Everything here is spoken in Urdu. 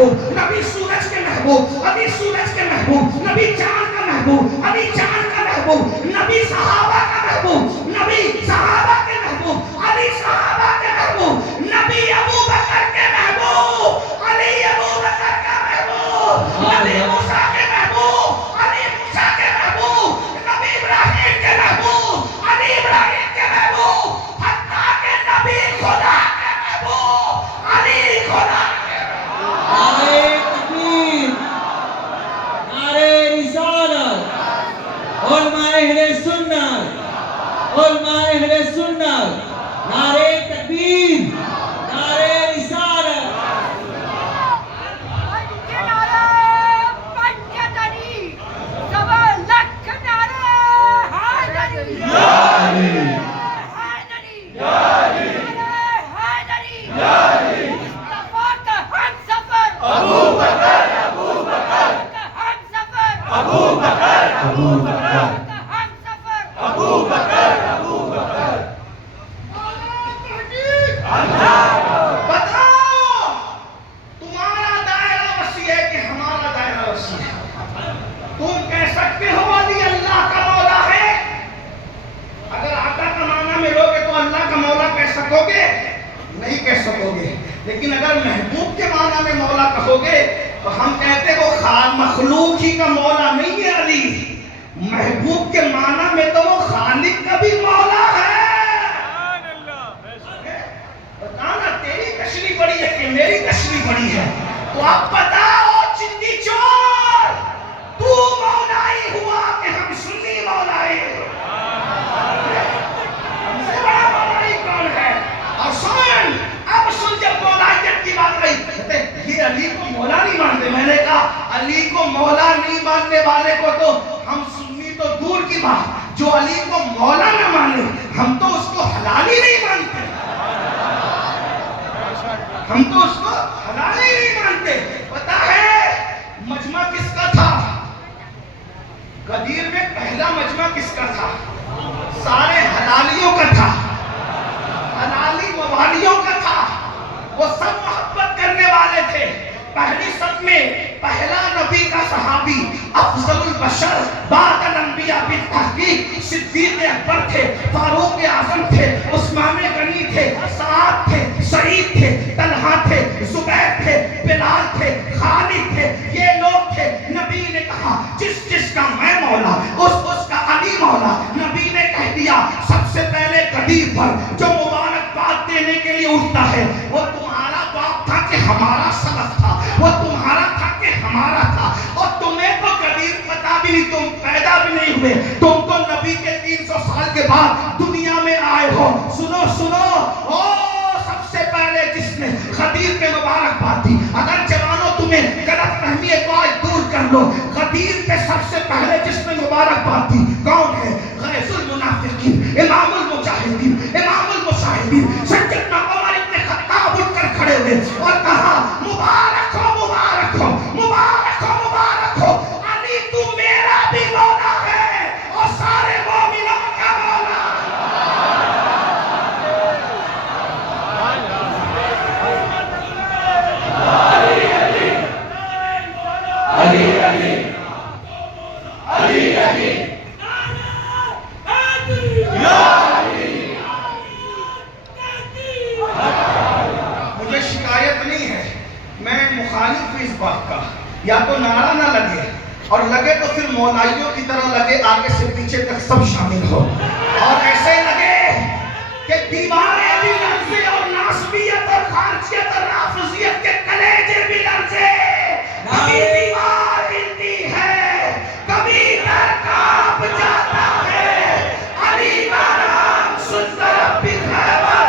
محبوب نبی سورج کے محبوب ابھی سورج کے محبوب نبی چاند کا محبوب ابھی چاند کا محبوب نبی صحابہ کا محبوب نبی صحابہ کے محبوب علی صحابہ کے محبوب نبی ابو بکر کے محبوب علی ابو بکر کا محبوب نبی موسیٰ کے محبوب علی موسیٰ کے محبوب نبی ابراہیم کے محبوب علی ابراہیم کے محبوب حتیٰ کہ نبی خدا کے محبوب علی خدا کے محبوب. نعرہ تکبیر، نعرہ رسالت، علماء اہل سنت، علماء اہل سنت، نعرہ تکبیر، نعرہ رسالت. نہیں کہہ سکو گے، لیکن اگر محبوب کے معنی میں مولا کہو گے تو ہم کہتے وہ مخلوق ہی کا مولا نہیں ہے علی، محبوب کے معنی میں تو وہ خالق کا بھی مولا ہے. بتانا تیری کشری بڑی ہے کہ میری کشری بڑی ہے؟ تو اب بتاؤ چندی چور، تو مولائی ہوا کہ ہم سنی مولائی؟ ہم سے بڑا مولائی کون ہے؟ اور سن، اب سن جب مولائیت کی بات رہی کہتے یہ علی کو مولا نہیں مانتے. میں نے کہا علی کو مولا نہیں ماننے والے کو تو ہم سنی تو دور کی بات، جو علی کو مولا نہ مانے ہم تو اس کو حلال ہی نہیں مانتے، ہم تو اس کو حلال ہی نہیں مانتے. پتا ہے مجمع کس کا تھا؟ غدیر میں پہلا مجمع کس کا تھا؟ سارے حلالیوں کا تھا، حلالی موالیوں کا تھا. وہ سب محبت کرنے والے تھے. پہلی صف میں پہلا نبی کا صحابی افضل البشر بعد الانبیاء بالتحقیق صدیق اکبر تھے، فاروق اعظم تھے، عثمان غنی تھے، سعد تھے، سعید تھے، طلحہ تھے، زبیر تھے، بلال تھے، خالد تھے. یہ لوگ تھے. نبی نے کہا جس جس کا میں مولا اس کا علی مولا. نبی نے کہہ دیا سب سے پہلے قدیر پر جو مبارکباد دینے کے لیے اٹھتا ہے وہ تمہارا باپ تھا کہ ہمارا سلف تھا، وہ تمہارا تھا کہ ہمارا تھا. اور تمہیں تو قدیر پتا بھی نہیں، تم پیدا بھی نہیں ہوئے، تم تو نبی کے 300 سال کے بعد دنیا میں آئے ہو. سنو سنو، او سب سے پہلے جس نے قدیر پہ مبارکباد دی. اگر جوانوں تمہیں غلط فہمی ہے تو آج دور کر لو. قدیر پہ سب سے پہلے جس نے مبارکباد دی کون ہے؟ غیث المنافقین، امام المجاہدین، امام المشاہدین سیدنا عمر ابن خطاب اٹھ کر کھڑے ہوئے اور کہا مبارک ہو مبارک ہو مبارک ہو مبارک ہو، علی تو میرا بھی مولا ہے اور سارے مومنوں کا مولا. علی علی علی علی علی علی مجھے شکایت نہیں ہے، میں مخالف ہوں اس بات کا. یا تو نعرہ نہ لگے، اور لگے تو پھر مولائیوں کی طرح لگے، آگے سے پیچھے تک سب شامل ہو، اور ایسے لگے کہ دیواریں بھی لرزے اور ناسبیت اور خارجیت اور رافضیت کے کلیجے بھی لرزے. کبھی دیوار ہلتی ہے، کبھی در کانپ جاتا ہے. علی کا نام سن کر اب بھی خیبر